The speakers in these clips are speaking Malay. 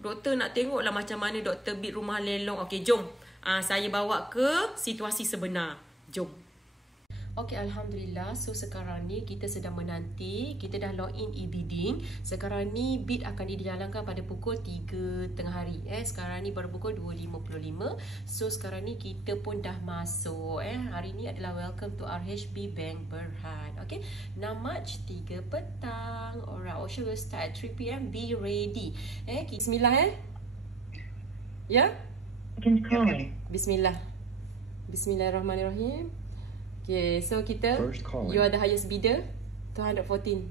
Doktor nak tengoklah macam mana doktor bid rumah lelong. Okey, jom. Saya bawa ke situasi sebenar. Jom. Okey, Alhamdulillah. So, sekarang ni kita sedang menanti. Kita dah login e-bidding. Sekarang ni bid akan dijalankan pada pukul 3 tengah hari. Sekarang ni baru pukul 2.55. So, sekarang ni kita pun dah masuk. Hari ni adalah welcome to RHB Bank Berhad. Okey, 6 Mac 3 petang. Alright, auction will start at 3 PM. Be ready. Bismillah Ya? Bismillah. Bismillahirrahmanirrahim. Okay, so kita, you are the highest bidder, 214.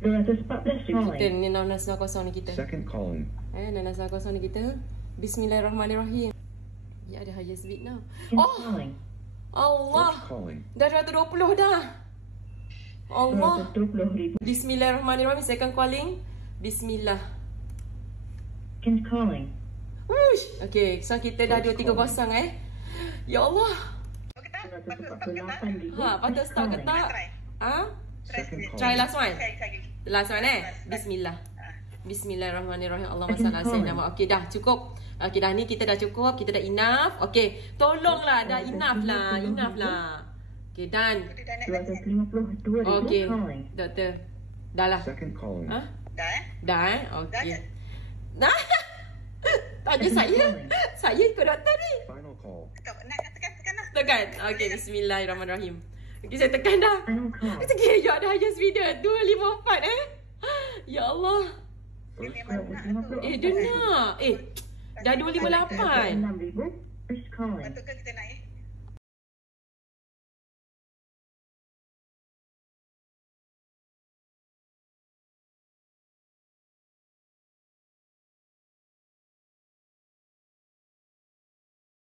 214 Kita ni 1690 ni kita. Second calling. 1690 ni kita. Bismillahirrahmanirrahim. You are the highest bid now. Allah. Dah 220 dah. Allah. 220,000. Bismillahirrahmanirrahim. Second calling. Bismillah. Second calling. Wush. Okay, so kita dah 230 Ya Allah. Patut stop ke tak? Try last one. Last one Bismillah. Bismillahirrahmanirrahim. Allahumma salli ala sayyidina. Okey, dah cukup. Okey, dah ni kita dah cukup. Kita dah enough. Okey, tolonglah. Dah enough lah. Okey, done. 252. Okey, doktor. Dah lah. Second calling. Dah Okey. Dah. Tanya saya. Saya ke doktor ni. Final call. Tekan. Okey, bismillahirrahmanirrahim. Okey, saya tekan dah. Okey, you ada highest bidder 254 Ya Allah. Dia nak. Dah 258. First calling. Betul ke kita nak